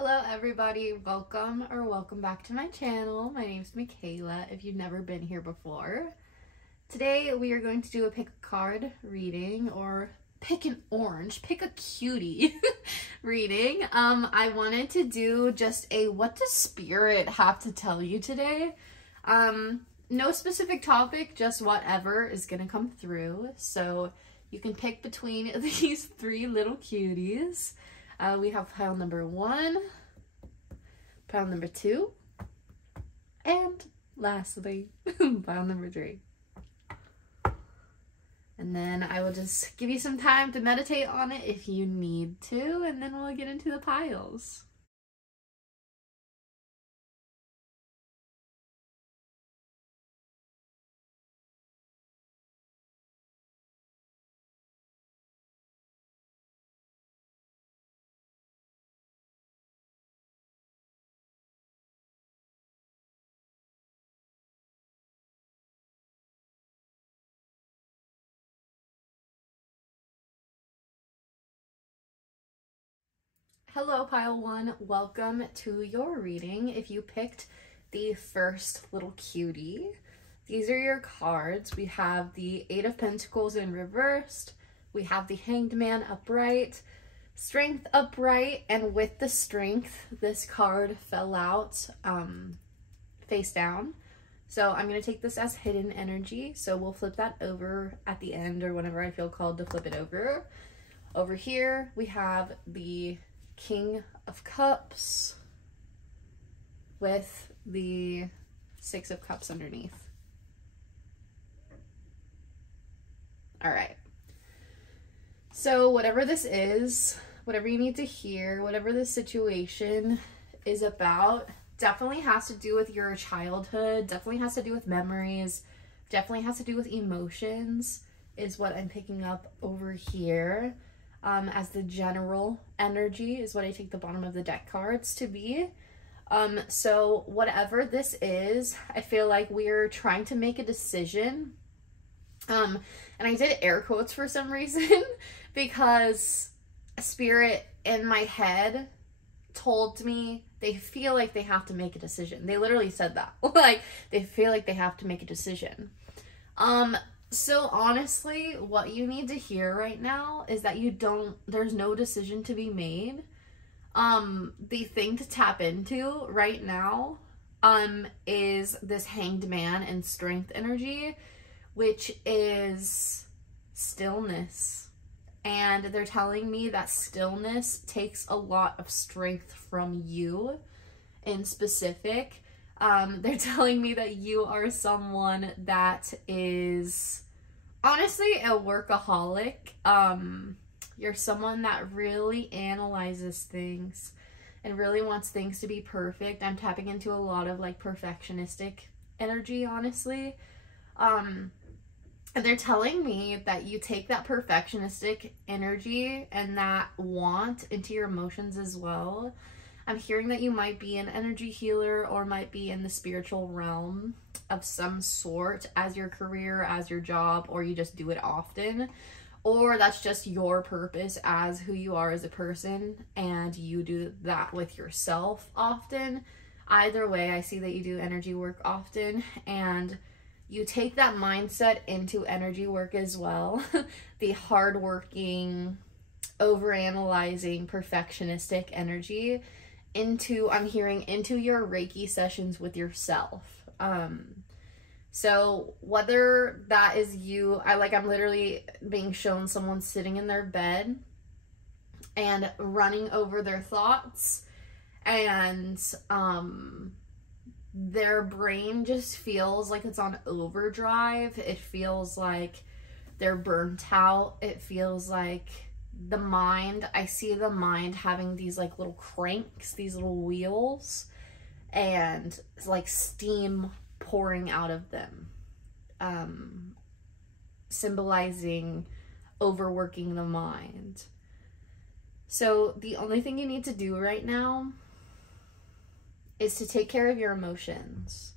Hello everybody, welcome back to my channel. My name's Michaela if you've never been here before. Today we are going to do a pick a card reading, or pick an orange, pick a cutie reading. I wanted to do just a what does spirit have to tell you today? No specific topic, just whatever is gonna come through. So you can pick between these three little cuties. We have pile number 1, pile number 2, and lastly, pile number 3. And then I will just give you some time to meditate on it if you need to, and then we'll get into the piles. Hello pile 1, welcome to your reading. If you picked the first little cutie, these are your cards. We have the 8 of Pentacles in reversed, we have the Hanged Man upright, Strength upright, and with the Strength, this card fell out face down. So I'm going to take this as hidden energy, so we'll flip that over at the end or whenever I feel called to flip it over. Over here we have the King of Cups with the 6 of Cups underneath. All right. So whatever this is, whatever you need to hear, whatever this situation is about, definitely has to do with your childhood, definitely has to do with memories, definitely has to do with emotions, is what I'm picking up over here. As the general energy is what I take the bottom of the deck cards to be. So whatever this is, I feel like we're trying to make a decision. And I did air quotes for some reason because a spirit in my head told me they feel like they have to make a decision. They literally said that. Like, they feel like they have to make a decision. So honestly, what you need to hear right now is that there's no decision to be made. The thing to tap into right now, is this Hanged Man and Strength energy, which is stillness. And they're telling me that stillness takes a lot of strength from you in specific. They're telling me that you are someone that is honestly a workaholic. You're someone that really analyzes things and really wants things to be perfect. I'm tapping into a lot of like perfectionistic energy, honestly. And they're telling me that you take that perfectionistic energy and that want into your emotions as well. I'm hearing that you might be an energy healer or might be in the spiritual realm of some sort as your career, as your job, or you just do it often. Or that's just your purpose as who you are as a person and you do that with yourself often. Either way, I see that you do energy work often and you take that mindset into energy work as well. The hardworking, overanalyzing, perfectionistic energy into, I'm hearing, into your Reiki sessions with yourself. So whether that is you, I'm literally being shown someone sitting in their bed and running over their thoughts, and their brain just feels like it's on overdrive. It feels like they're burnt out. It feels like the mind, I see the mind having these like little cranks, these little wheels, and it's like steam pouring out of them, symbolizing overworking the mind. So the only thing you need to do right now is to take care of your emotions,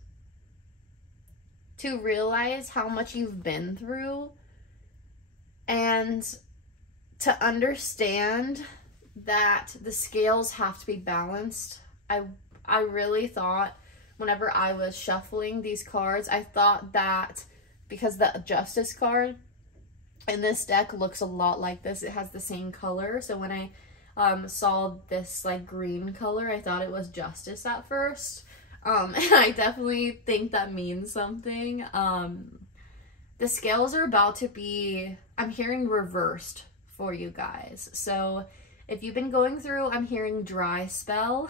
to realize how much you've been through, and to understand that the scales have to be balanced. I really thought whenever I was shuffling these cards, I thought that because the Justice card in this deck looks a lot like this, it has the same color. So when I saw this like green color, I thought it was Justice at first. And I definitely think that means something. The scales are about to be, I'm hearing reversed for you guys. So if you've been going through, I'm hearing dry spell,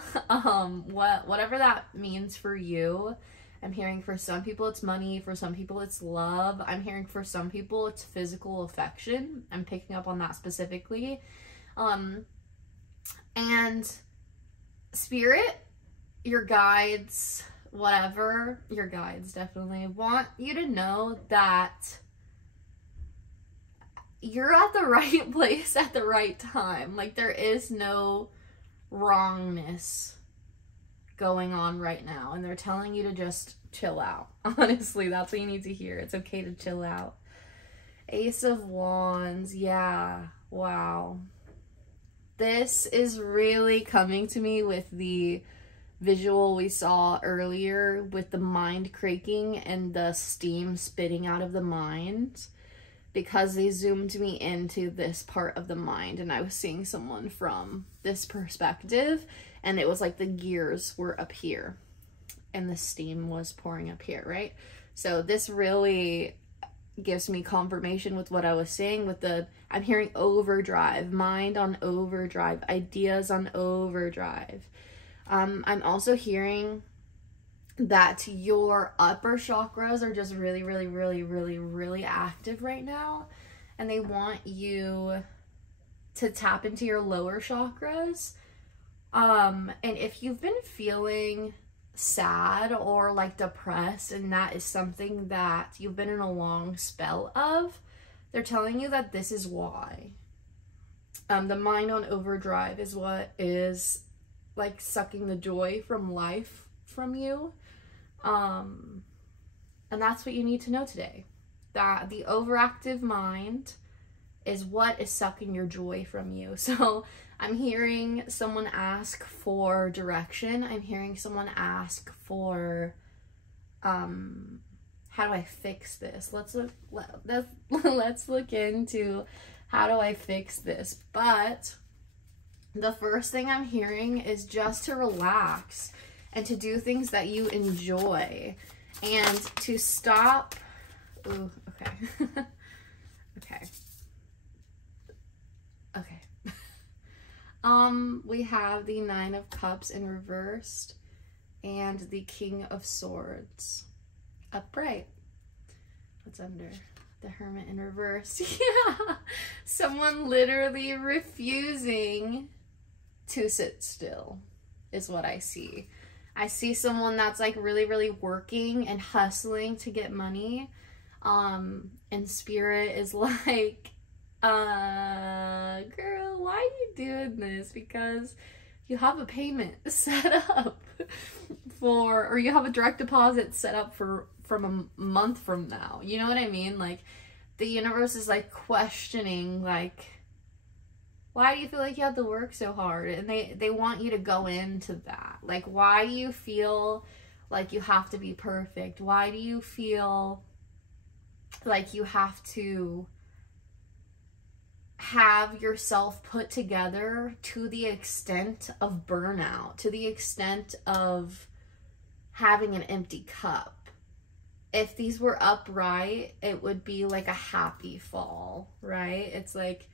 whatever that means for you. I'm hearing for some people it's money, for some people it's love. I'm hearing for some people it's physical affection. I'm picking up on that specifically. And spirit, your guides, whatever, your guides definitely want you to know that you're at the right place at the right time. Like, there is no wrongness going on right now, and they're telling you to just chill out. Honestly, that's what you need to hear. It's okay to chill out. Ace of Wands, yeah, wow. This is really coming to me with the visual we saw earlier with the mind creaking and the steam spitting out of the mind, because they zoomed me into this part of the mind and I was seeing someone from this perspective, and it was like the gears were up here and the steam was pouring up here, right? So this really gives me confirmation with what I was saying with the, I'm hearing overdrive, mind on overdrive, ideas on overdrive. I'm also hearing that your upper chakras are just really, really, really, really, really active right now. And they want you to tap into your lower chakras. And if you've been feeling sad or like depressed, and that is something that you've been in a long spell of, they're telling you that this is why. The mind on overdrive is what is like sucking the joy from life from you. And that's what you need to know today, that the overactive mind is what is sucking your joy from you. So I'm hearing someone ask for direction. I'm hearing someone ask for, how do I fix this? Let's look into how do I fix this. But the first thing I'm hearing is just to relax and to do things that you enjoy and to stop. Ooh, okay. Okay. We have the Nine of Cups in reversed and the King of Swords upright. What's under? The Hermit in reverse. Yeah. Someone literally refusing to sit still is what I see. I see someone that's like really, really working and hustling to get money. And spirit is like, girl, why are you doing this? Because you have a payment set up for, or you have a direct deposit set up for from a month from now. You know what I mean? Like, the universe is like questioning, like, why do you feel like you have to work so hard? And they want you to go into that. Like, why do you feel like you have to be perfect? Why do you feel like you have to have yourself put together to the extent of burnout, to the extent of having an empty cup? If these were upright, it would be like a happy fall, right? It's like,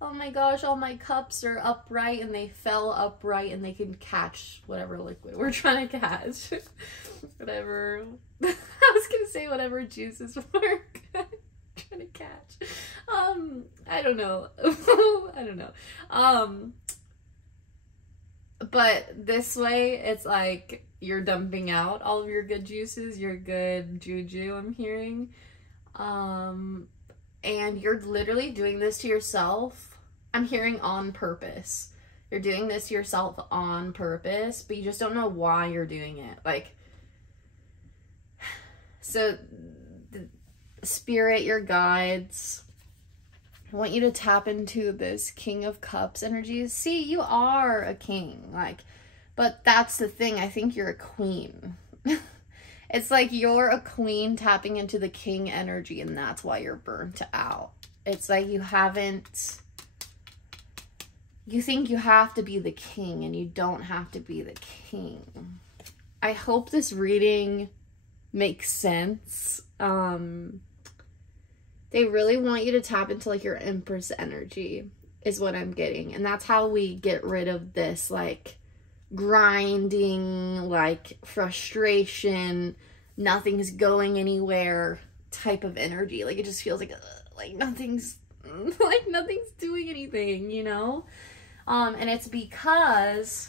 oh my gosh, all my cups are upright and they fell upright and they can catch whatever liquid we're trying to catch. Whatever. I was going to say whatever juices work. Trying to catch. I don't know. I don't know. But this way, it's like you're dumping out all of your good juices, your good juju, I'm hearing. And you're literally doing this to yourself. I'm hearing on purpose. You're doing this to yourself on purpose, but you just don't know why you're doing it. Like, so the spirit, your guides, I want you to tap into this King of Cups energy. See, you are a king, like, but that's the thing. I think you're a queen. It's like you're a queen tapping into the king energy, and that's why you're burnt out. It's like you think you have to be the king, and you don't have to be the king. I hope this reading makes sense. They really want you to tap into like your Empress energy is what I'm getting. And that's how we get rid of this like grinding, like frustration, nothing's going anywhere type of energy. Like it just feels like nothing's doing anything, you know? And it's because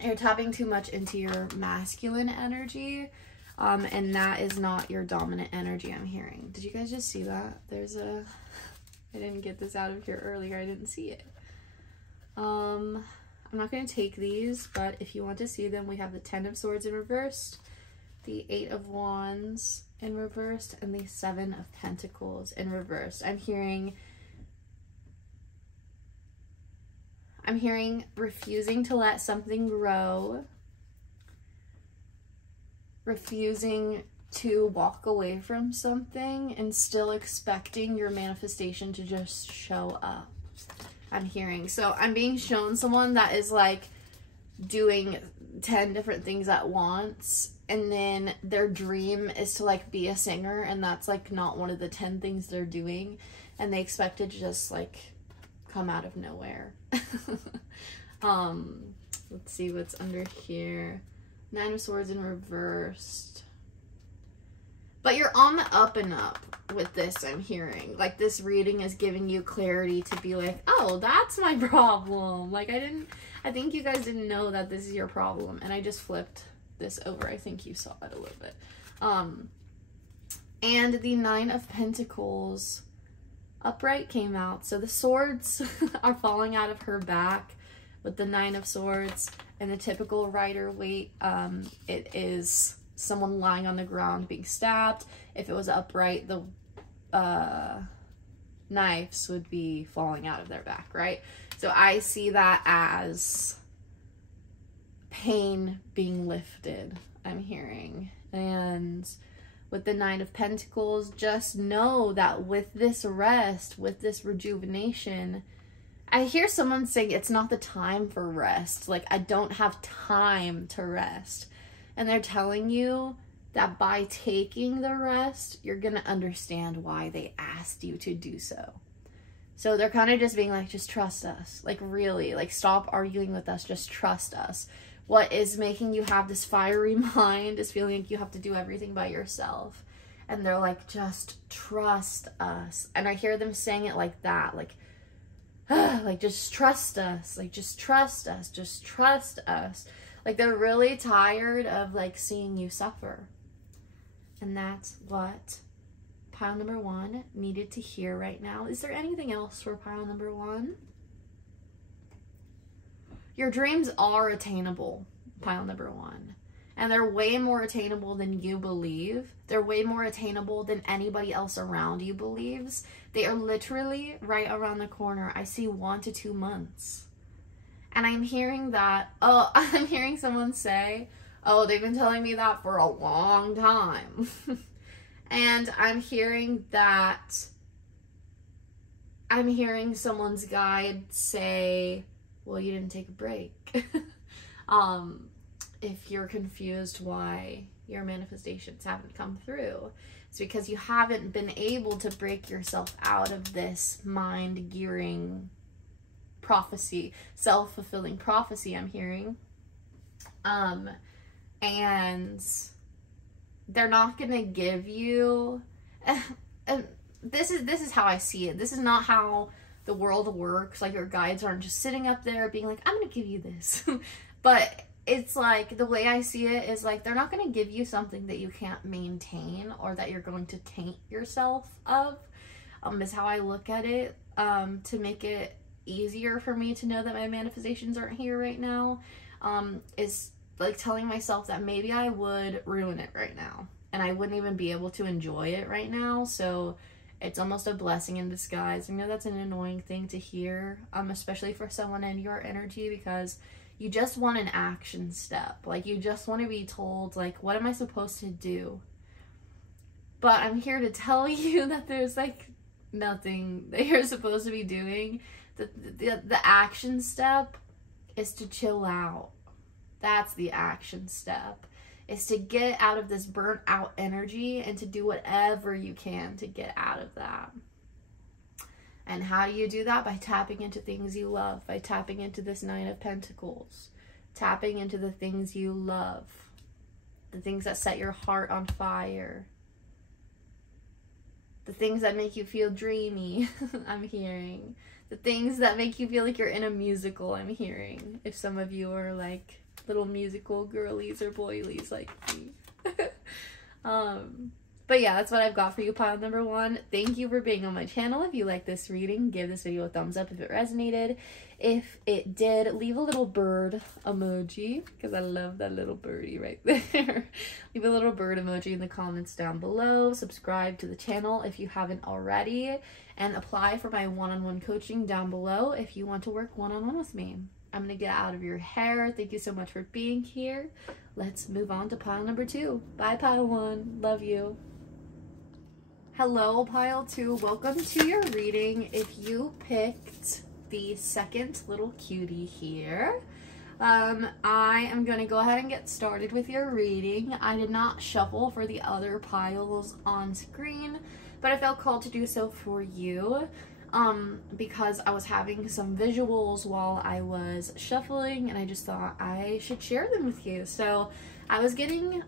you're tapping too much into your masculine energy. And that is not your dominant energy, I'm hearing. Did you guys just see that? I didn't get this out of here earlier. I didn't see it. I'm not going to take these, but if you want to see them, we have the 10 of Swords in reversed, the 8 of Wands in reversed, and the 7 of Pentacles in reversed. I'm hearing refusing to let something grow, refusing to walk away from something, and still expecting your manifestation to just show up. I'm hearing. So I'm being shown someone that is like doing 10 different things at once, and then their dream is to like be a singer, and that's like not one of the 10 things they're doing, and they expect it to just like come out of nowhere. Let's see what's under here. 9 of Swords in reversed. But you're on the up and up with this, I'm hearing. Like, this reading is giving you clarity to be like, oh, that's my problem. Like, I think you guys didn't know that this is your problem. And I just flipped this over. I think you saw it a little bit. And the 9 of Pentacles upright came out. So the swords are falling out of her back with the 9 of Swords. And the typical Rider-Waite, it is someone lying on the ground being stabbed. If it was upright, the knives would be falling out of their back, right? So I see that as pain being lifted, I'm hearing. And with the 9 of Pentacles, just know that with this rest, with this rejuvenation, I hear someone saying it's not the time for rest. Like, I don't have time to rest. And they're telling you that by taking the rest, you're going to understand why they asked you to do so. So they're kind of just being like, just trust us. Like, really, like, stop arguing with us. Just trust us. What is making you have this fiery mind is feeling like you have to do everything by yourself. And they're like, just trust us. And I hear them saying it like that. Like, like, just trust us. Like, just trust us. Just trust us. Like, they're really tired of, like, seeing you suffer. And that's what pile number 1 needed to hear right now. Is there anything else for pile number 1? Your dreams are attainable, pile number 1. And they're way more attainable than you believe. They're way more attainable than anybody else around you believes. They are literally right around the corner. I see 1 to 2 months. And I'm hearing that, I'm hearing someone say, oh, they've been telling me that for a long time. And I'm hearing that, I'm hearing someone's guide say, well, you didn't take a break. If you're confused why your manifestations haven't come through, it's because you haven't been able to break yourself out of this mind gearing prophecy, self-fulfilling prophecy, I'm hearing. And they're not gonna give you, and this is how I see it. This is not how the world works. Like, your guides aren't just sitting up there being like, I'm gonna give you this. But it's like, the way I see it is like, they're not gonna give you something that you can't maintain or that you're going to taint yourself of, is how I look at it, to make it easier for me to know that my manifestations aren't here right now, is like telling myself that maybe I would ruin it right now and I wouldn't even be able to enjoy it right now. So It's almost a blessing in disguise. I know that's an annoying thing to hear, especially for someone in your energy, because you just want an action step. Like, you just want to be told, like, what am I supposed to do? But I'm here to tell you that there's, like, nothing that you're supposed to be doing. The action step is to chill out. That's the action step. Is to get out of this burnt out energy and to do whatever you can to get out of that. And how do you do that? By tapping into things you love. By tapping into this Nine of Pentacles. Tapping into the things you love. The things that set your heart on fire. The things that make you feel dreamy, I'm hearing. The things that make you feel like you're in a musical, I'm hearing. If some of you are like little musical girlies or boilies like me. But yeah, that's what I've got for you, pile number 1. Thank you for being on my channel. If you like this reading, give this video a thumbs up if it resonated. If it did, leave a little bird emoji, because I love that little birdie right there. Leave a little bird emoji in the comments down below. Subscribe to the channel if you haven't already, and apply for my one-on-one coaching down below if you want to work one-on-one with me. I'm going to get out of your hair. Thank you so much for being here. Let's move on to pile number 2. Bye, pile 1. Love you. Hello, pile 2. Welcome to your reading. If you picked the second little cutie here, I am going to go ahead and get started with your reading. I did not shuffle for the other piles on screen, but I felt called to do so for you. Because I was having some visuals while I was shuffling, and I just thought I should share them with you. So I'm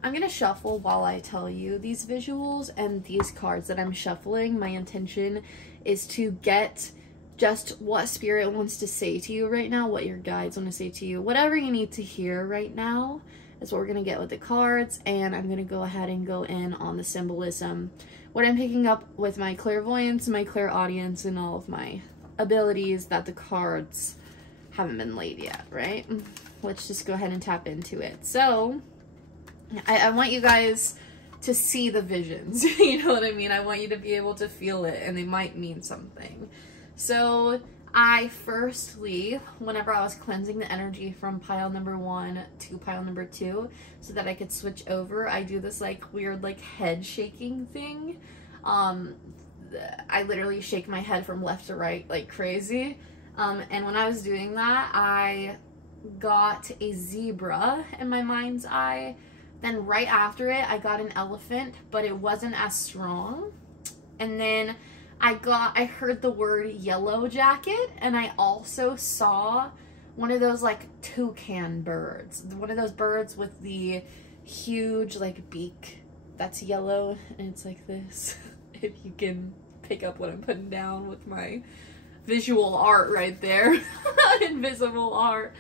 gonna shuffle while I tell you these visuals and these cards that I'm shuffling. My intention is to get just what Spirit wants to say to you right now, what your guides want to say to you, whatever you need to hear right now is what we're gonna get with the cards, and I'm gonna go ahead and go in on the symbolism. What I'm picking up with my clairvoyance, my clairaudience, and all of my abilities that the cards haven't been laid yet, right? Let's just go ahead and tap into it. So, I want you guys to see the visions, you know what I mean? I want you to be able to feel it, and they might mean something. So, firstly, whenever I was cleansing the energy from pile number 1 to pile number 2, so that I could switch over, I do this like weird like head shaking thing. I literally shake my head from left to right like crazy. And when I was doing that, I got a zebra in my mind's eye. Then right after it, I got an elephant, but it wasn't as strong. And then I heard the word yellow jacket, and I also saw one of those like toucan birds, one of those birds with the huge like beak that's yellow, and it's like this. If you can pick up what I'm putting down with my visual art right there. Invisible art.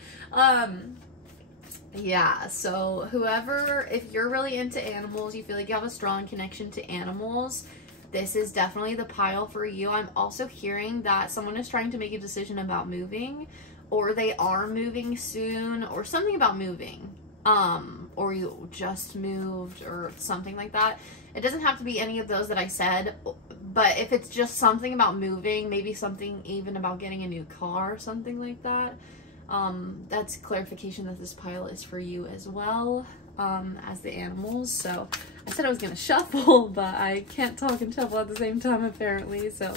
Yeah, so whoever, if you're really into animals, you feel like you have a strong connection to animals, this is definitely the pile for you. I'm also hearing that someone is trying to make a decision about moving, or they are moving soon, or something about moving, or you just moved, or something like that. It doesn't have to be any of those that I said, but if it's just something about moving, maybe something even about getting a new car, or something like that, that's clarification that this pile is for you as well, as the animals. So I said I was gonna shuffle, but I can't talk and shuffle at the same time apparently. So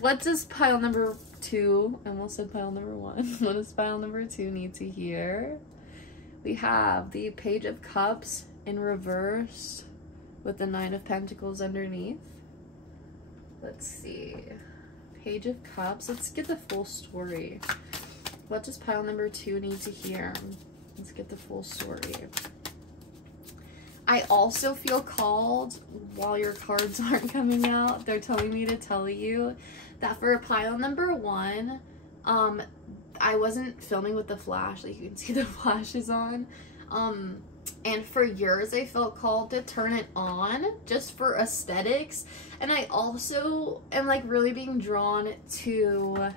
what does pile number 2, I almost said pile number 1, what does pile number 2 need to hear? We have the Page of Cups in reverse with the Nine of Pentacles underneath. Let's see, Page of Cups, let's get the full story. What does pile number 2 need to hear? Let's get the full story. I also feel called, while your cards aren't coming out, they're telling me to tell you that for pile number 1, I wasn't filming with the flash, like you can see the flash is on. And for yours, I felt called to turn it on just for aesthetics. And I also am like really being drawn to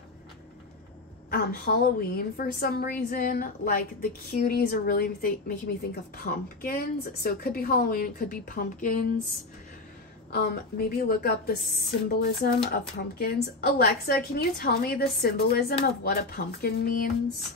Halloween for some reason. Like the cuties are really making me think of pumpkins. So it could be Halloween, it could be pumpkins. Maybe look up the symbolism of pumpkins. Alexa, can you tell me the symbolism of what a pumpkin means?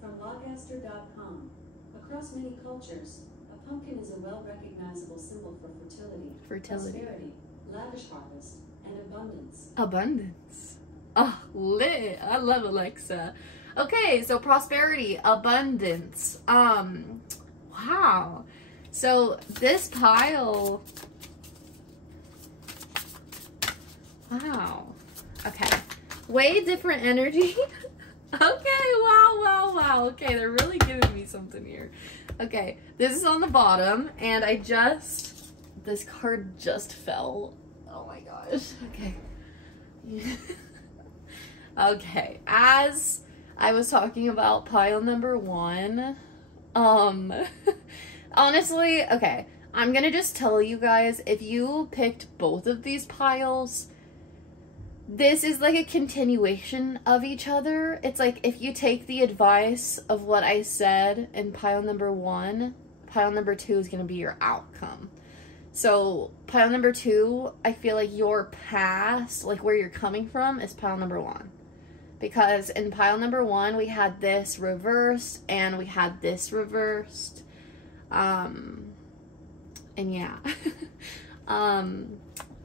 From lawcaster.com. Across many cultures, a pumpkin is a well-recognizable symbol for fertility, prosperity, lavish harvest, and abundance. Abundance. Oh, lit. I love Alexa. Okay, so prosperity, abundance. Wow. So this pile, wow. Okay, way different energy. Okay, wow. Okay, they're really giving me something here. Okay, this is on the bottom, and this card just fell. Oh my gosh. Okay. Okay, as I was talking about pile number 1, honestly, okay, I'm gonna just tell you guys, if you picked both of these piles, this is like a continuation of each other. It's like if you take the advice of what I said in pile number 1, pile number 2 is gonna be your outcome. So pile number 2, I feel like your past, like where you're coming from, is pile number 1. Because in pile number 1, we had this reversed and we had this reversed. And yeah.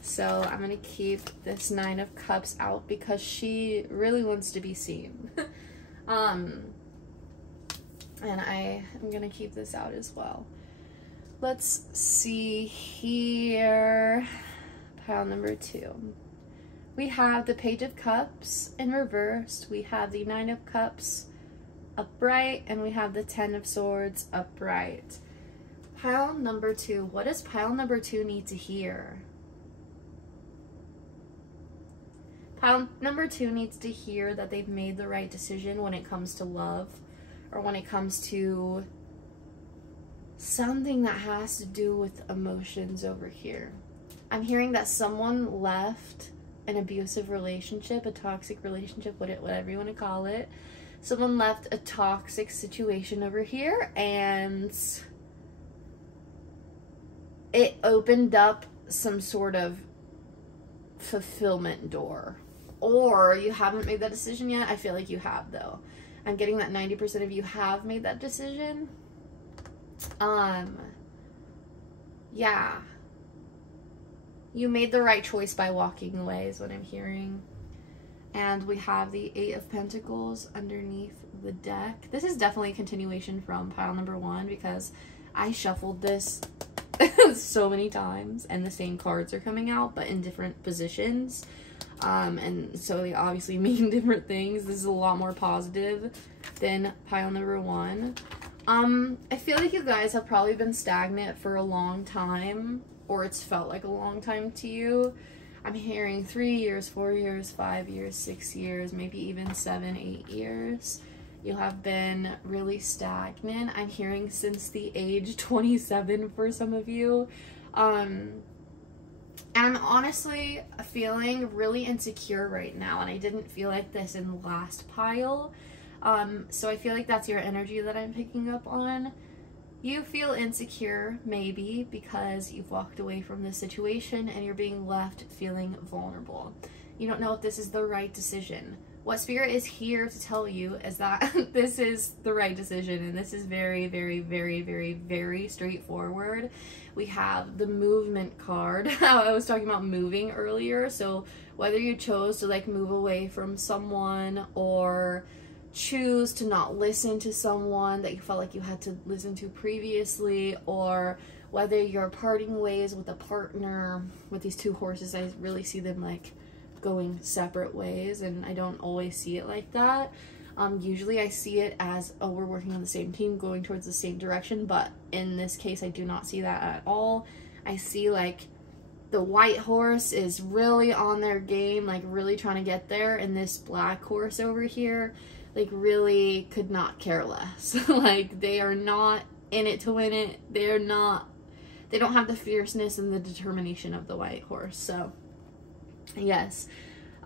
So I'm gonna keep this 9 of Cups out because she really wants to be seen. And I am gonna keep this out as well. Let's see here. Pile number 2. We have the Page of Cups in reversed. We have the 9 of Cups upright, and we have the 10 of Swords upright. Pile number 2. What does pile number 2 need to hear? Pile number 2 needs to hear that they've made the right decision when it comes to love, or when it comes to something that has to do with emotions over here. I'm hearing that someone left an abusive relationship, a toxic relationship, whatever you want to call it. Someone left a toxic situation over here, and it opened up some sort of fulfillment door. Or you haven't made that decision yet. I feel like you have, though. I'm getting that 90% of you have made that decision. Yeah. You made the right choice by walking away is what I'm hearing. And we have the 8 of Pentacles underneath the deck. This is definitely a continuation from pile number 1 because I shuffled this so many times and the same cards are coming out but in different positions. And so they obviously mean different things. This is a lot more positive than pile number 1. I feel like you guys have probably been stagnant for a long time, or it's felt like a long time to you. I'm hearing 3 years, 4 years, 5 years, 6 years, maybe even 7, 8 years. You have been really stagnant. I'm hearing since the age 27 for some of you. And I'm honestly feeling really insecure right now, and I didn't feel like this in the last pile. So I feel like that's your energy that I'm picking up on. You feel insecure, maybe, because you've walked away from this situation and you're being left feeling vulnerable. You don't know if this is the right decision. What Spirit is here to tell you is that this is the right decision, and this is very, very, very, very, very straightforward. We have the movement card. I was talking about moving earlier, so whether you chose to like move away from someone or choose to not listen to someone that you felt like you had to listen to previously, or whether you're parting ways with a partner. With these 2 horses, I really see them like going separate ways, and I don't always see it like that. Usually I see it as, oh, we're working on the same team, going towards the same direction, but in this case I do not see that at all. I see like the white horse is really on their game, like really trying to get there, and this black horse over here like really could not care less. Like they are not in it to win it. They don't have the fierceness and the determination of the white horse. So yes,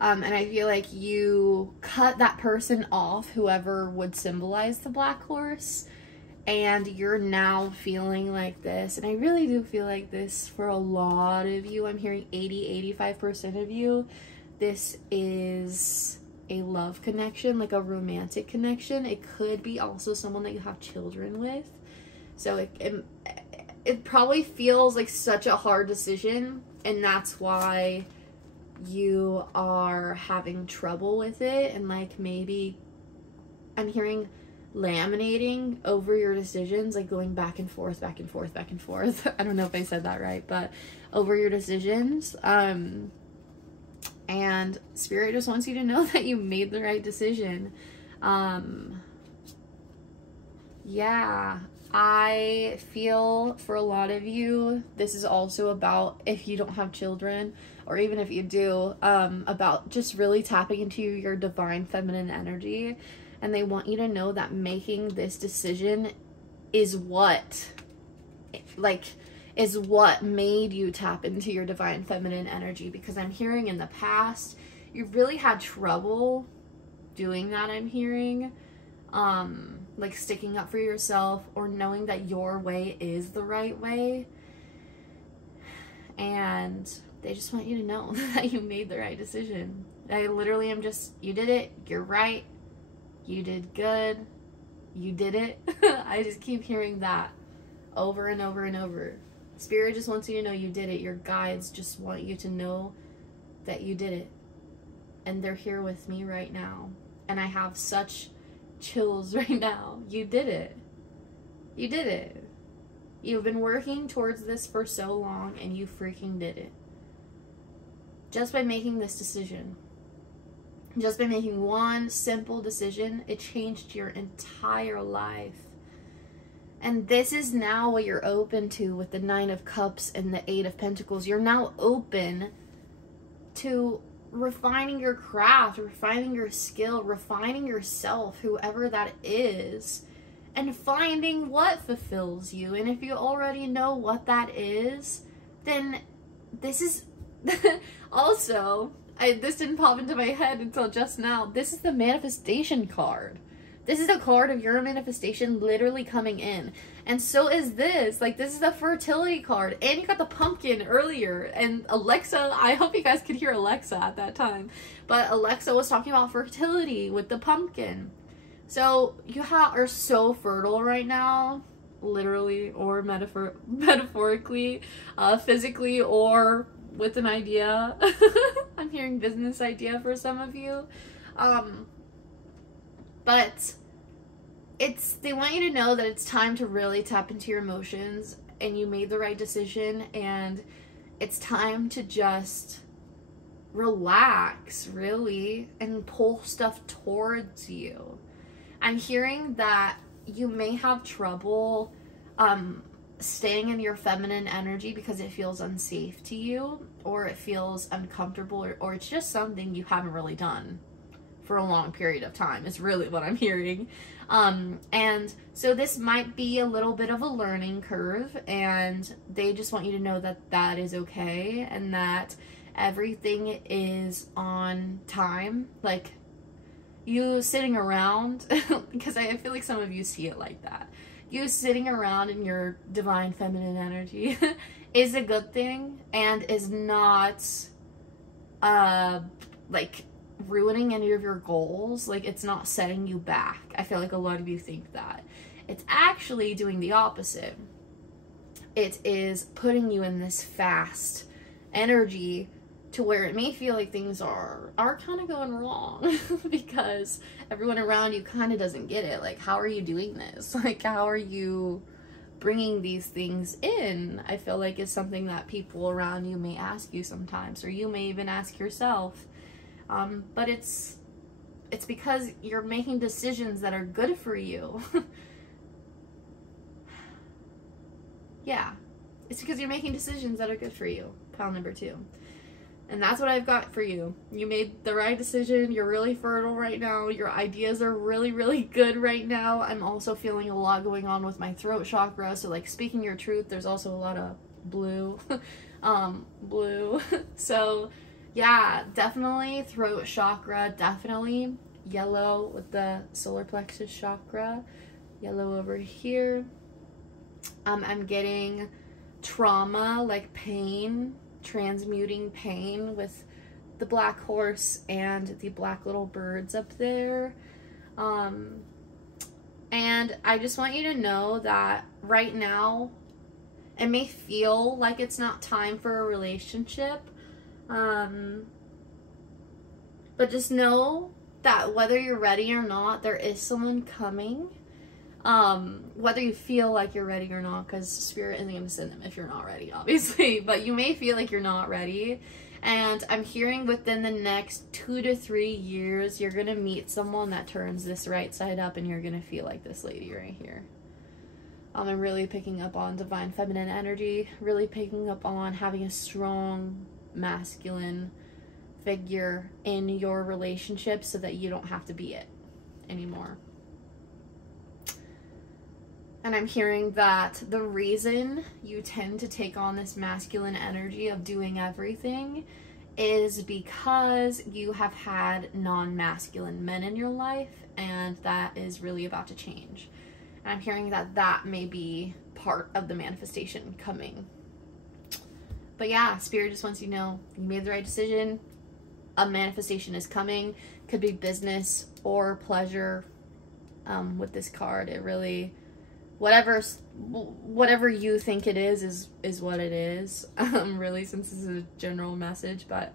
and I feel like you cut that person off, whoever would symbolize the black horse, and you're now feeling like this, and I really do feel like this for a lot of you. I'm hearing 85% of you. This is a love connection, like a romantic connection. It could be also someone that you have children with. So it probably feels like such a hard decision, and that's why you are having trouble with it. And like, maybe I'm hearing laminating over your decisions, like going back and forth, back and forth, back and forth. I don't know if I said that right, but over your decisions. And Spirit just wants you to know that you made the right decision. Yeah, I feel for a lot of you, this is also about, if you don't have children, or even if you do, about just really tapping into your divine feminine energy. And they want you to know that making this decision is what made you tap into your divine feminine energy. Because I'm hearing in the past, you've really had trouble doing that, I'm hearing. Like sticking up for yourself, or knowing that your way is the right way. And they just want you to know that you made the right decision. I literally am just, you did it, you're right, you did good, you did it. I just keep hearing that over and over and over. Spirit just wants you to know you did it. Your guides just want you to know that you did it. And they're here with me right now. And I have such chills right now. You did it. You did it. You've been working towards this for so long, and you freaking did it. Just by making this decision. Just by making one simple decision, it changed your entire life. And this is now what you're open to with the 9 of Cups and the 8 of Pentacles. You're now open to refining your craft, refining your skill, refining yourself, whoever that is, and finding what fulfills you. And if you already know what that is, then this is also, this didn't pop into my head until just now. This is the manifestation card. This is a card of your manifestation literally coming in. And so is this. Like, this is a fertility card. And you got the pumpkin earlier. And Alexa, I hope you guys could hear Alexa at that time. But Alexa was talking about fertility with the pumpkin. So you are so fertile right now. Literally or metaphorically. Physically or with an idea. I'm hearing business idea for some of you. But they want you to know that it's time to really tap into your emotions, and you made the right decision, and it's time to just relax, really, and pull stuff towards you. I'm hearing that you may have trouble staying in your feminine energy because it feels unsafe to you, or it feels uncomfortable, or it's just something you haven't really done for a long period of time, is really what I'm hearing. And so this might be a little bit of a learning curve, and they just want you to know that that is okay, and that everything is on time. Like, you sitting around, because I feel like some of you see it like that. You sitting around in your divine feminine energy is a good thing, and is not, like, ruining any of your goals. Like, it's not setting you back. I feel like a lot of you think that. It's actually doing the opposite. It is putting you in this fast energy to where it may feel like things are kind of going wrong because everyone around you kind of doesn't get it. Like, how are you doing this? Like, how are you bringing these things in? I feel like it's something that people around you may ask you sometimes, or you may even ask yourself. But it's because you're making decisions that are good for you. Yeah, it's because you're making decisions that are good for you. Pile number 2. And that's what I've got for you. You made the right decision. You're really fertile right now. Your ideas are really, really good right now. I'm also feeling a lot going on with my throat chakra. So, like, speaking your truth, there's also a lot of blue. Blue. So, yeah, definitely throat chakra. Definitely yellow with the solar plexus chakra. yellow over here. I'm getting trauma, like pain, transmuting pain with the black horse and the black little birds up there. And I just want you to know that right now, it may feel like it's not time for a relationship, but just know that whether you're ready or not, there is someone coming. Whether you feel like you're ready or not, because Spirit isn't going to send them if you're not ready, obviously, but you may feel like you're not ready. And I'm hearing within the next 2 to 3 years, you're going to meet someone that turns this right side up, and you're going to feel like this lady right here. I'm really picking up on divine feminine energy, really picking up on having a strong masculine figure in your relationship so that you don't have to be it anymore. And I'm hearing that the reason you tend to take on this masculine energy of doing everything is because you have had non-masculine men in your life, and that is really about to change. And I'm hearing that that may be part of the manifestation coming. But yeah, Spirit just wants you to know you made the right decision. A manifestation is coming. Could be business or pleasure with this card. It really... whatever you think it is what it is, really, since this is a general message. But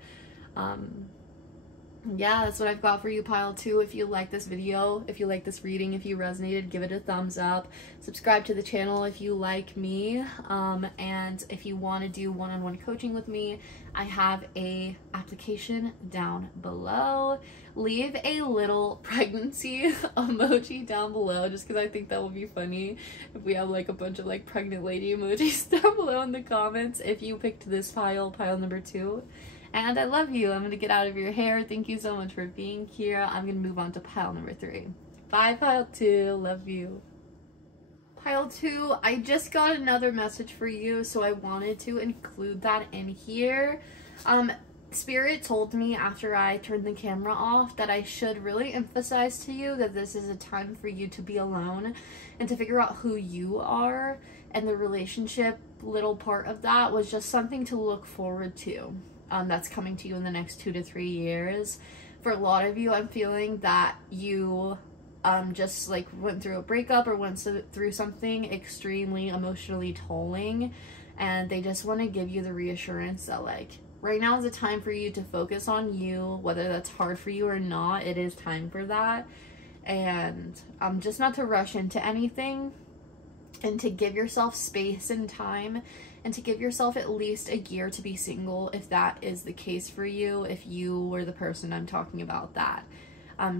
yeah, that's what I've got for you, pile 2. If you like this video, if you like this reading, if you resonated, give it a thumbs up. Subscribe to the channel if you like me, and if you want to do one-on-one coaching with me, I have a application down below. Leave a little pregnancy emoji down below, just because I think that will be funny if we have like a bunch of like pregnant lady emojis down below in the comments if you picked this pile number 2. And I love you. I'm gonna get out of your hair. Thank you so much for being here. I'm gonna move on to pile number 3. Bye, pile 2. Love you. Pile 2, I just got another message for you, so I wanted to include that in here. Spirit told me after I turned the camera off that I should really emphasize to you that this is a time for you to be alone and to figure out who you are, and the relationship little part of that was just something to look forward to. That's coming to you in the next 2 to 3 years. For a lot of you, I'm feeling that you just like went through a breakup or went through something extremely emotionally tolling, and they just want to give you the reassurance that like right now is a time for you to focus on you, whether that's hard for you or not. It is time for that, and just not to rush into anything, and to give yourself space and time, and to give yourself at least a year to be single if that is the case for you, if you were the person I'm talking about that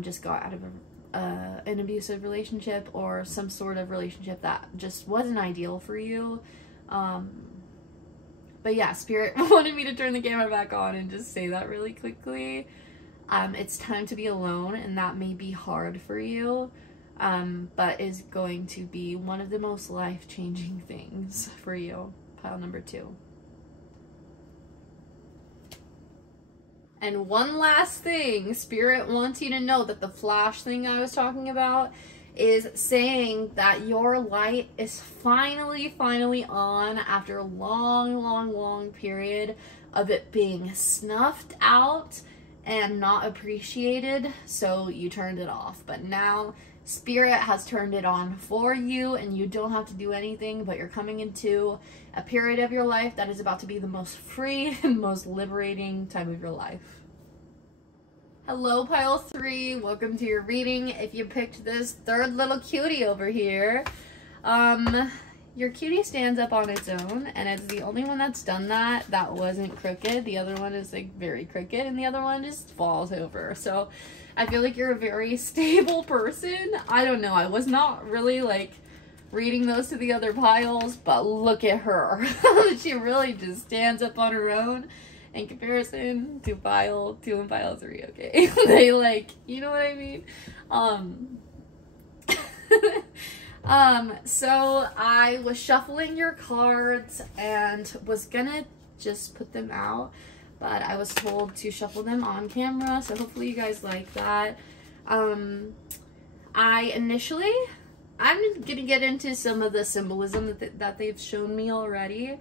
just got out of an abusive relationship or some sort of relationship that just wasn't ideal for you. But yeah, Spirit wanted me to turn the camera back on and just say that really quickly. It's time to be alone, and that may be hard for you, but is going to be one of the most life-changing things for you. Pile number 2. And one last thing, Spirit wants you to know that the flash thing I was talking about is saying that your light is finally on after a long period of it being snuffed out and not appreciated, so you turned it off. But now Spirit has turned it on for you, and you don't have to do anything, but you're coming into a period of your life that is about to be the most free and most liberating time of your life. Hello, pile 3. Welcome to your reading. If you picked this third little cutie over here, your cutie stands up on its own, and it's the only one that's done that wasn't crooked. The other one is like very crooked, and the other one just falls over. So I feel like you're a very stable person. I don't know. I was not really like reading those to the other piles, but look at her. She really just stands up on her own in comparison to pile 2 and pile 3, okay? They like, you know what I mean? So I was shuffling your cards and was gonna just put them out, but I was told to shuffle them on camera, so hopefully you guys like that. I initially I'm gonna get into some of the symbolism that they've shown me already.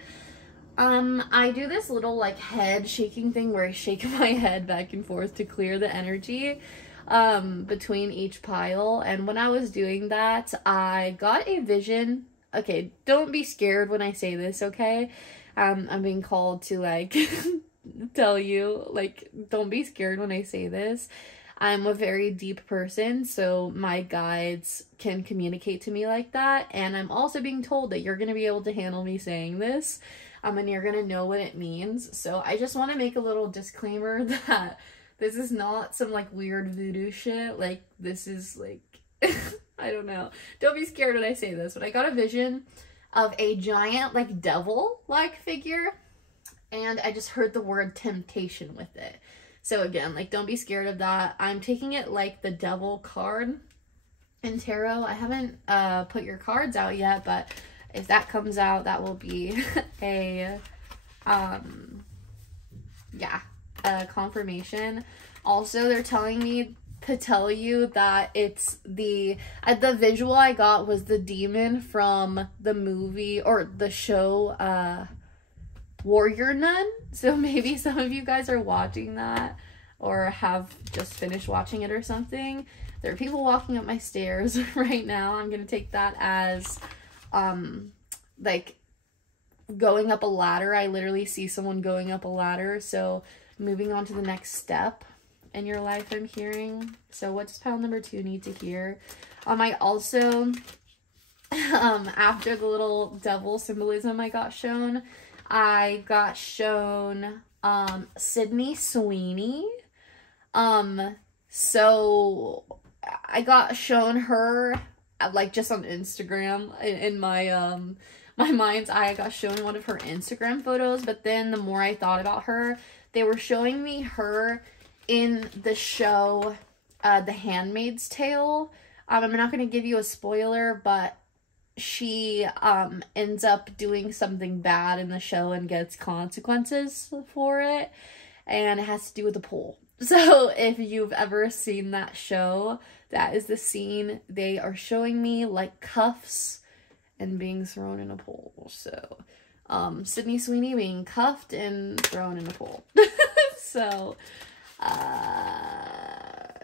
I do this little like head shaking thing where I shake my head back and forth to clear the energy between each pile. And when I was doing that, I got a vision. Okay, don't be scared when I say this, okay? I'm being called to like tell you, like, don't be scared when I say this. I'm a very deep person, so my guides can communicate to me like that. And I'm also being told that you're going to be able to handle me saying this. And you're going to know what it means. So I just want to make a little disclaimer that this is not some like weird voodoo shit. Like this is like, I don't know. Don't be scared when I say this, but I got a vision of a giant like devil-like figure. And I just heard the word temptation with it. So again, like don't be scared of that. I'm taking it like the devil card in tarot. I haven't put your cards out yet, but if that comes out, that will be a confirmation. Also, they're telling me to tell you that it's the visual I got was the demon from the movie or the show Warrior Nun. So maybe some of you guys are watching that or have just finished watching it or something. There are people walking up my stairs right now. I'm gonna take that as like going up a ladder. I literally see someone going up a ladder. So moving on to the next step in your life, I'm hearing. So what does pile number 2 need to hear? I also after the little devil symbolism I got shown Sydney Sweeney. So I got shown her like just on Instagram in my my mind's eye. I got shown one of her Instagram photos, but then the more I thought about her, they were showing me her in the show The Handmaid's Tale. I'm not going to give you a spoiler, but she ends up doing something bad in the show and gets consequences for it, and it has to do with the pool. So if you've ever seen that show, that is the scene they are showing me, like cuffs and being thrown in a pool. So Sydney Sweeney being cuffed and thrown in a pool. So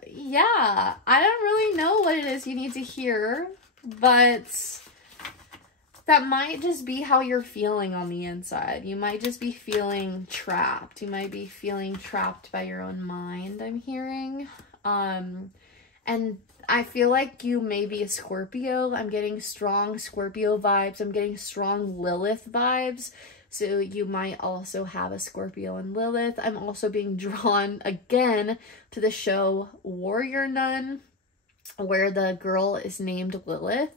yeah, I don't really know what it is you need to hear, but that might just be how you're feeling on the inside. You might just be feeling trapped. You might be feeling trapped by your own mind, I'm hearing. And I feel like you may be a Scorpio. I'm getting strong Scorpio vibes. I'm getting strong Lilith vibes. So you might also have a Scorpio and Lilith. I'm also being drawn again to the show Warrior Nun, where the girl is named Lilith.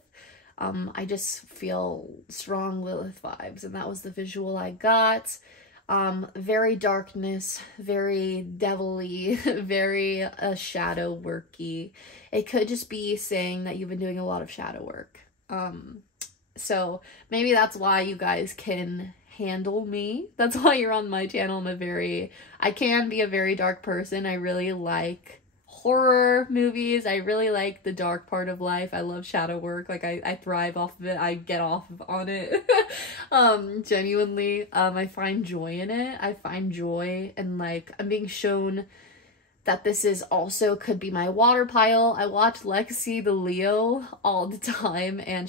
I just feel strong Lilith vibes, and that was the visual I got. Very darkness, very devilly, very shadow worky. It could just be saying that you've been doing a lot of shadow work. So maybe that's why you guys can handle me. That's why you're on my channel. I can be a very dark person. I really like horror movies. I really like the dark part of life. I love shadow work. Like I thrive off of it. I get off on it. Genuinely, I find joy in it. I find joy, and like I'm being shown that this is also could be my water pile. I watch Lexi the Leo all the time, and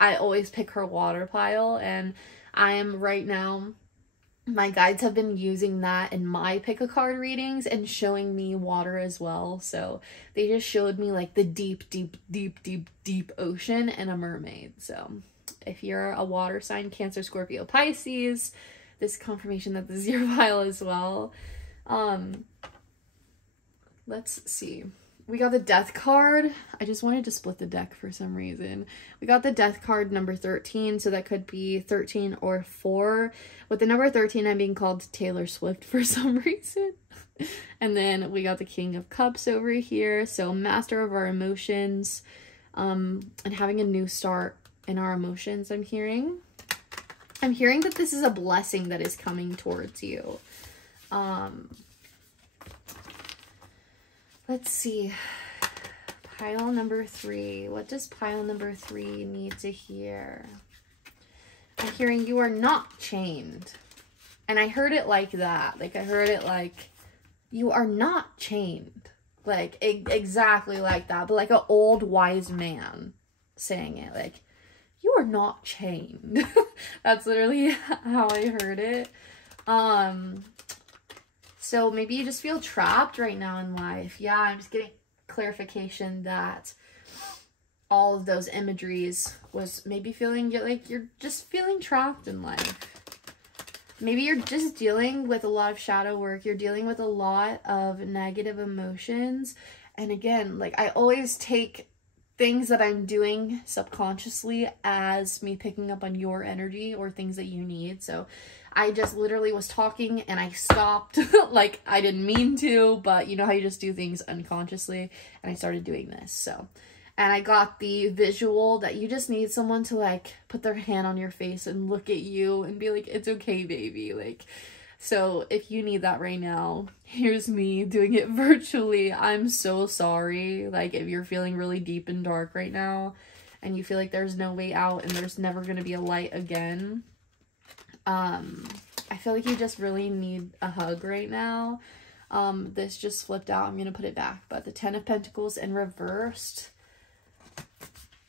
I always pick her water pile, and I am right now, my guides have been using that in my pick a card readings and showing me water as well. So they just showed me like the deep, deep, deep, deep, deep ocean and a mermaid. So if you're a water sign, Cancer, Scorpio, Pisces, this confirmation that this is your pile as well. Let's see. We got the death card. I just wanted to split the deck for some reason. We got the death card number 13, so that could be 13 or 4. With the number 13, I'm being called Taylor Swift for some reason. And then we got the King of Cups over here, so master of our emotions, and having a new start in our emotions, I'm hearing. I'm hearing that this is a blessing that is coming towards you. Let's see. Pile number 3. What does pile number 3 need to hear? I'm hearing you are not chained. And I heard it like that. Like, I heard it like, you are not chained. Like, exactly like that. But like an old wise man saying it. Like, you are not chained. That's literally how I heard it. So maybe you just feel trapped right now in life. Yeah, I'm just getting clarification that all of those imageries was maybe feeling like you're just feeling trapped in life. Maybe you're just dealing with a lot of shadow work. You're dealing with a lot of negative emotions. And again, like, I always take things that I'm doing subconsciously as me picking up on your energy or things that you need. So I just literally was talking and I stopped. Like, I didn't mean to, but you know how you just do things unconsciously, and I started doing this. So, and I got the visual that you just need someone to like put their hand on your face and look at you and be like, it's okay, baby. Like, so if you need that right now, here's me doing it virtually. I'm so sorry. Like, if you're feeling really deep and dark right now and you feel like there's no way out and there's never going to be a light again, I feel like you just really need a hug right now. This just flipped out. I'm going to put it back. But the 10 of Pentacles in reversed.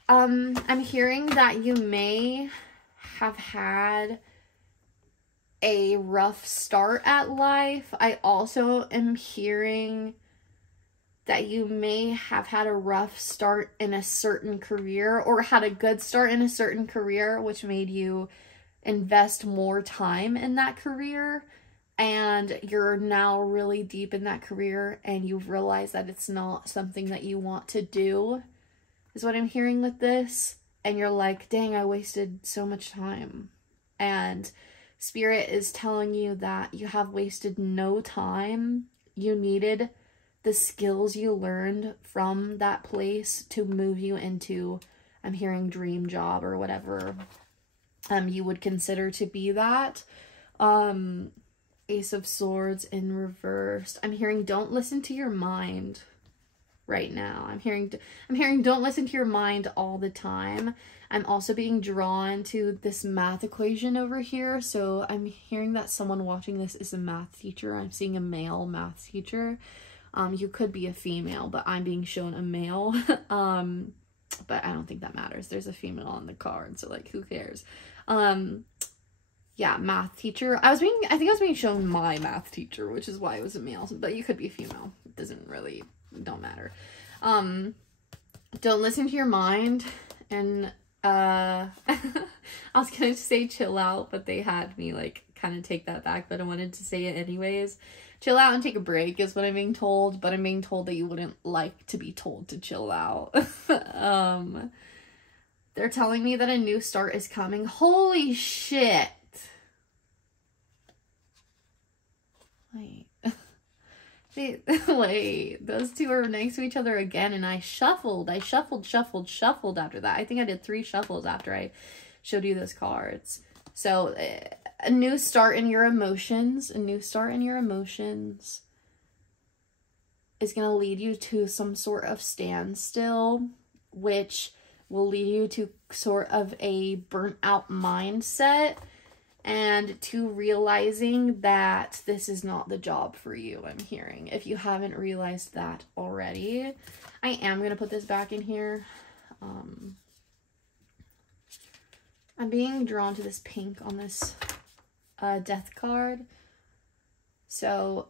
I'm hearing that you may have had a rough start at life. I also am hearing that you may have had a rough start in a certain career, or had a good start in a certain career, which made you invest more time in that career, and you're now really deep in that career and you've realized that it's not something that you want to do, is what I'm hearing with this. And you're like, dang, I wasted so much time. And Spirit is telling you that you have wasted no time. You needed the skills you learned from that place to move you into, I'm hearing, dream job or whatever you would consider to be that. Ace of Swords in reverse. I'm hearing don't listen to your mind right now. I'm hearing don't listen to your mind all the time. I'm also being drawn to this math equation over here. So I'm hearing that someone watching this is a math teacher. I'm seeing a male math teacher. You could be a female, but I'm being shown a male. But I don't think that matters. There's a female on the card, so like, who cares? Yeah, math teacher. I think I was being shown my math teacher, which is why it was a male, but you could be female. It don't matter. Don't listen to your mind. And I was gonna say chill out, but they had me like kind of take that back, but I wanted to say it anyways. Chill out and take a break is what I'm being told, but I'm being told that you wouldn't like to be told to chill out. They're telling me that a new start is coming. Holy shit. Wait. Wait, those two are next to each other again, and I shuffled after that. I think I did 3 shuffles after I showed you those cards. So, a new start in your emotions, is going to lead you to some sort of standstill, which will lead you to sort of a burnt out mindset, and to realizing that this is not the job for you, I'm hearing. If you haven't realized that already, I am going to put this back in here. I'm being drawn to this pink on this death card. So,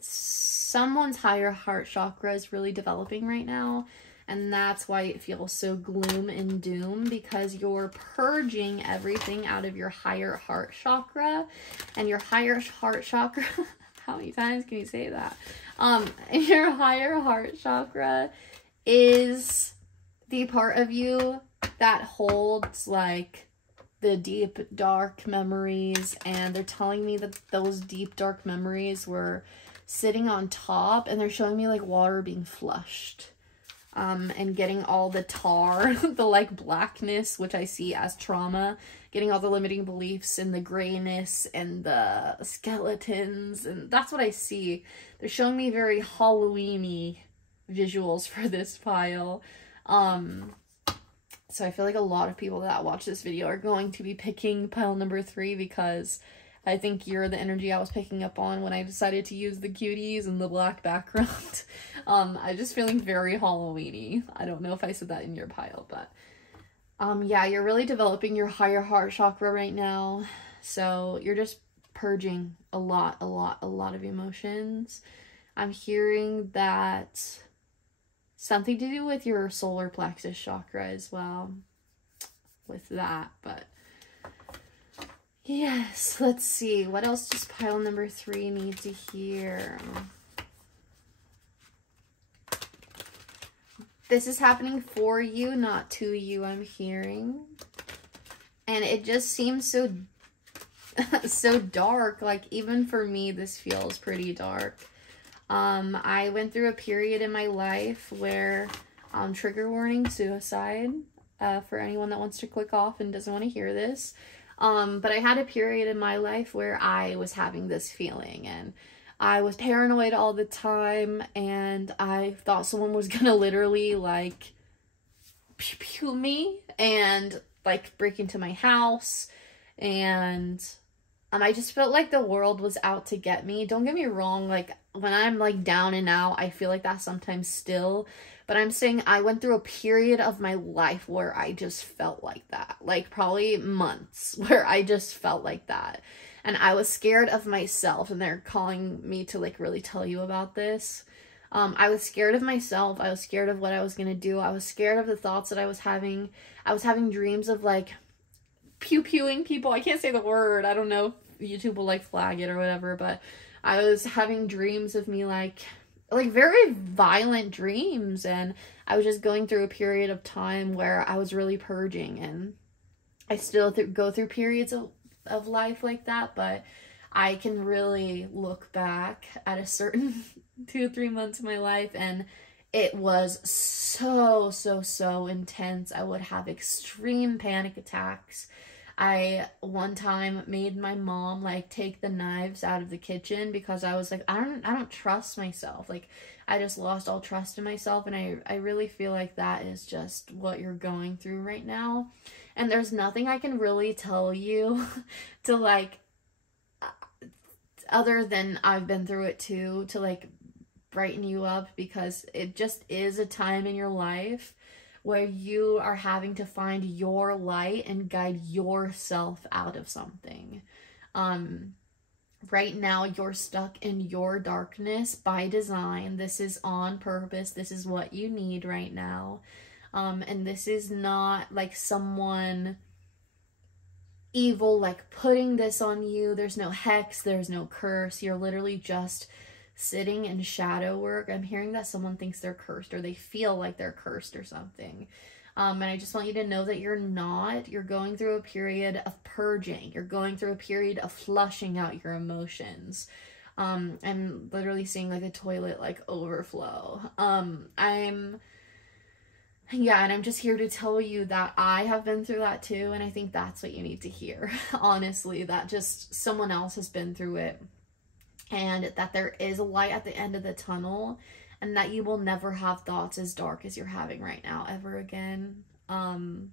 someone's higher heart chakra is really developing right now. And that's why it feels so gloom and doom, because you're purging everything out of your higher heart chakra. And your higher heart chakra, how many times can you say that? Your higher heart chakra is the part of you that holds like the deep, dark memories. And they're telling me that those deep, dark memories were sitting on top, and they're showing me like water being flushed. And getting all the tar, the like blackness, which I see as trauma, getting all the limiting beliefs and the grayness and the skeletons, and that's what I see. They're showing me very Halloween-y visuals for this pile. So I feel like a lot of people that watch this video are going to be picking pile number 3, because I think you're the energy I was picking up on when I decided to use the cuties and the black background. I'm just feeling very Halloween-y. I don't know if I said that in your pile, but yeah, you're really developing your higher heart chakra right now. So you're just purging a lot of emotions. I'm hearing that something to do with your solar plexus chakra as well with that, but yes, let's see. What else does pile number 3 need to hear? This is happening for you, not to you, I'm hearing. And it just seems so so dark. Like, even for me, this feels pretty dark. I went through a period in my life where, trigger warning, suicide, for anyone that wants to click off and doesn't want to hear this. But I had a period in my life where I was having this feeling, and I was paranoid all the time, and I thought someone was gonna literally, like, pew me, and, like, break into my house, and I just felt like the world was out to get me. Don't get me wrong, like, when I'm, like, down and out, I feel like that sometimes still, but I'm saying I went through a period of my life where I just felt like that, like, probably months where I just felt like that, and I was scared of myself, and they're calling me to, like, really tell you about this. I was scared of myself. I was scared of what I was gonna do. I was scared of the thoughts that I was having. I was having dreams of, like, pew-pewing people. I can't say the word. I don't know if YouTube will, like, flag it or whatever, but I was having dreams of me, like very violent dreams, and I was just going through a period of time where I was really purging, and I still go through periods of life like that, but I can really look back at a certain 2 or 3 months of my life, and it was so intense. I would have extreme panic attacks. I one time made my mom, like, take the knives out of the kitchen because I was like, I don't trust myself. Like, I just lost all trust in myself, and I really feel like that is just what you're going through right now. And there's nothing I can really tell you to, like, other than I've been through it too, to, like, brighten you up, because it just is a time in your life where you are having to find your light and guide yourself out of something. Right now, you're stuck in your darkness by design. This is on purpose. This is what you need right now. And this is not, like, someone evil, like, putting this on you. There's no hex. There's no curse. You're literally just sitting in shadow work. I'm hearing that someone thinks they're cursed, or they feel like they're cursed or something. And I just want you to know that you're not. You're going through a period of purging. You're going through a period of flushing out your emotions. I'm literally seeing, like, a toilet, like, overflow. Yeah, and I'm just here to tell you that I have been through that too, and I think that's what you need to hear. Honestly, that just someone else has been through it, and that there is a light at the end of the tunnel, and that you will never have thoughts as dark as you're having right now ever again. And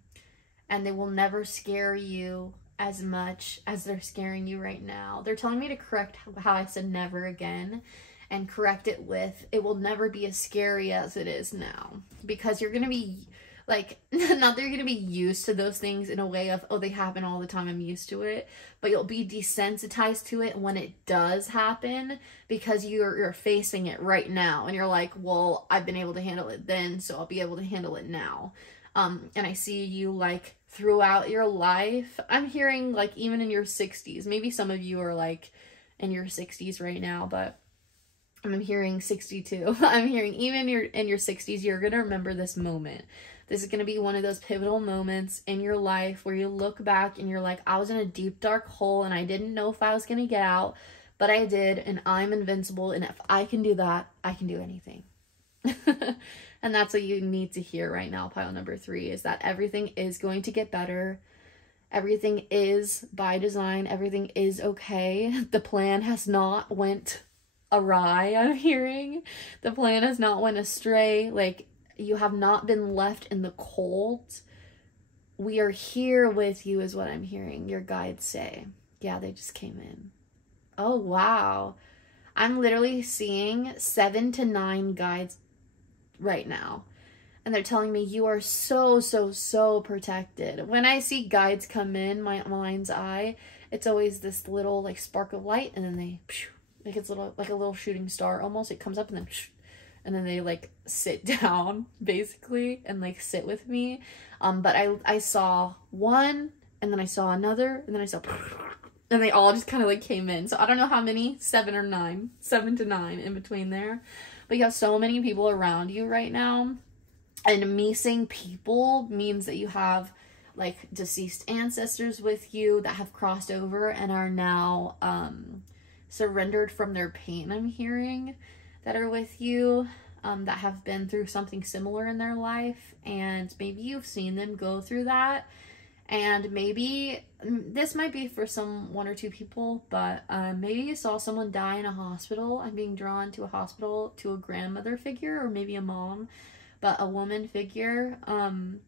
they will never scare you as much as they're scaring you right now. They're telling me to correct how I said never again, and correct it with, it will never be as scary as it is now, because you're gonna be, like, not that you're gonna be used to those things in a way of, oh, they happen all the time, I'm used to it, but you'll be desensitized to it when it does happen, because you're facing it right now, and you're like, well, I've been able to handle it then, so I'll be able to handle it now. And I see you, like, throughout your life. I'm hearing, like, even in your 60s, maybe some of you are, like, in your 60s right now, but I'm hearing 62. I'm hearing even in your 60s, you're going to remember this moment. This is going to be one of those pivotal moments in your life where you look back and you're like, I was in a deep, dark hole and I didn't know if I was going to get out, but I did, and I'm invincible, and if I can do that, I can do anything. And that's what you need to hear right now, pile number 3, is that everything is going to get better. Everything is by design. Everything is okay. The plan has not went awry, I'm hearing. The plan has not went astray. Like, you have not been left in the cold. We are here with you is what I'm hearing your guides say. Yeah, they just came in. Oh, wow. I'm literally seeing 7 to 9 guides right now. And they're telling me you are so, so, so protected. When I see guides come in my mind's eye, it's always this little like spark of light, and then they, like it's little, like a little shooting star almost. It comes up and then they like sit down basically and like sit with me. But I saw one, and then I saw another, and then I saw, and they all just kind of like came in. So I don't know how many, 7 or 9, 7 to 9 in between there. But you have so many people around you right now. And me saying people means that you have like deceased ancestors with you that have crossed over and are now surrendered from their pain, I'm hearing, that are with you, that have been through something similar in their life. And maybe you've seen them go through that. And maybe this might be for some 1 or 2 people, but maybe you saw someone die in a hospital. I'm being drawn to a hospital, to a grandmother figure, or maybe a mom, but a woman figure. I'm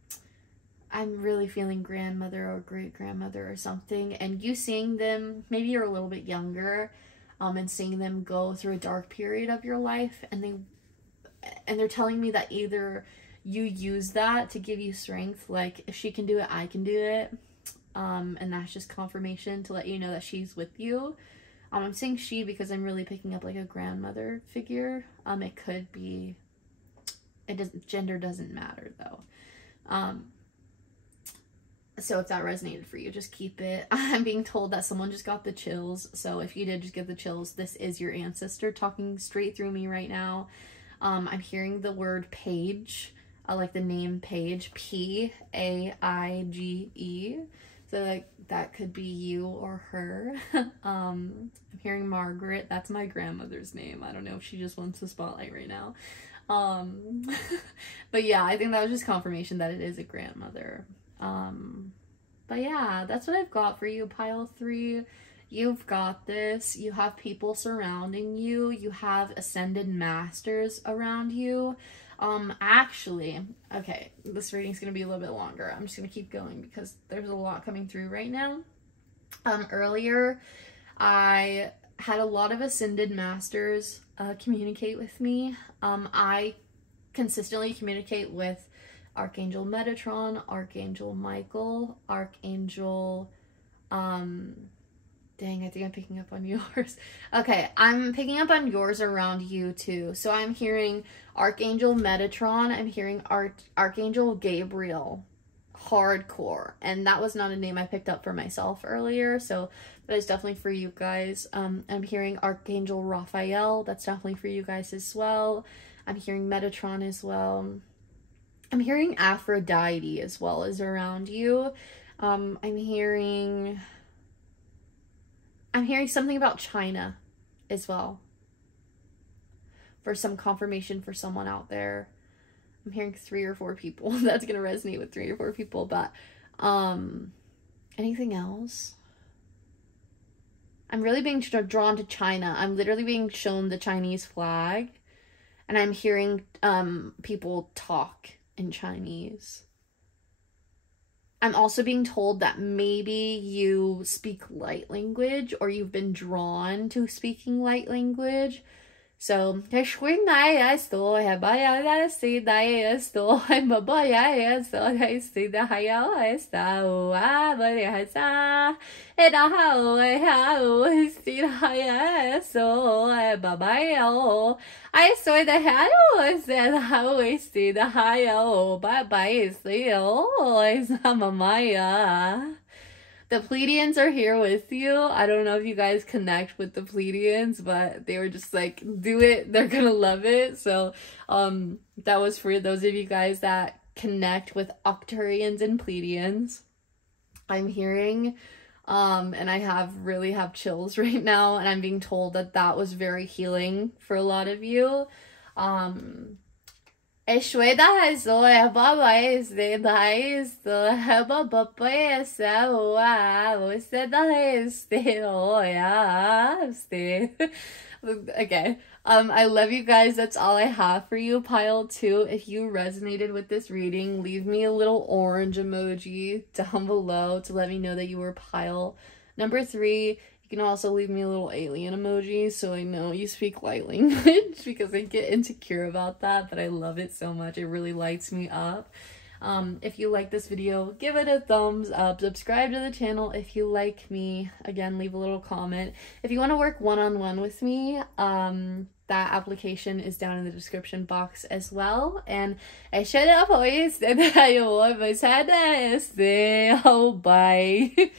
really feeling grandmother or great-grandmother or something. And you seeing them, maybe you're a little bit younger, and seeing them go through a dark period of your life, and they're telling me that either you use that to give you strength, like if she can do it, I can do it, and that's just confirmation to let you know that she's with you. I'm saying she because I'm really picking up like a grandmother figure. It could be, gender doesn't matter though. So if that resonated for you, just keep it. I'm being told that someone just got the chills. So if you did just get the chills, this is your ancestor talking straight through me right now. I'm hearing the word page, like the name Paige, Paige. So like that could be you or her. I'm hearing Margaret. That's my grandmother's name. I don't know if she just wants the spotlight right now. But yeah, I think that was just confirmation that it is a grandmother. But yeah, that's what I've got for you, pile 3. You've got this. You have people surrounding you. You have ascended masters around you. Actually, okay, this reading's gonna be a little bit longer. I'm just gonna keep going because there's a lot coming through right now. Earlier, I had a lot of ascended masters communicate with me. I consistently communicate with Archangel Metatron, Archangel Michael, Archangel, dang, I think I'm picking up on yours. Okay, I'm picking up on yours around you too. So I'm hearing Archangel Metatron, I'm hearing Archangel Gabriel, hardcore. And that was not a name I picked up for myself earlier, so that is definitely for you guys. I'm hearing Archangel Raphael, that's definitely for you guys as well. I'm hearing Metatron as well. I'm hearing Aphrodite as well is around you. I'm hearing something about China as well, for some confirmation for someone out there. I'm hearing 3 or 4 people. That's gonna resonate with 3 or 4 people, but anything else? I'm really being drawn to China. I'm literally being shown the Chinese flag, and I'm hearing people talk in Chinese. I'm also being told that maybe you speak light language, or you've been drawn to speaking light language. So, the Pleiadians are here with you. I don't know if you guys connect with the Pleiadians, but they were just like, do it. They're gonna love it. So that was for those of you guys that connect with Octurians and Pleiadians. I'm hearing, and I really have chills right now, and I'm being told that that was very healing for a lot of you. Eshweda hazoe baba is the dice the heba papa is was the dice the oh yeah Okay. I love you guys. That's all I have for you. Pile 2. If you resonated with this reading, leave me a little orange emoji down below to let me know that you were pile number 3. You can also leave me a little alien emoji so I know you speak light language, because I get insecure about that, but I love it so much. It really lights me up. If you like this video, give it a thumbs up. Subscribe to the channel if you like me. Again, leave a little comment. If you want to work one-on-one with me, that application is down in the description box as well. And I should have always said that. Oh, bye.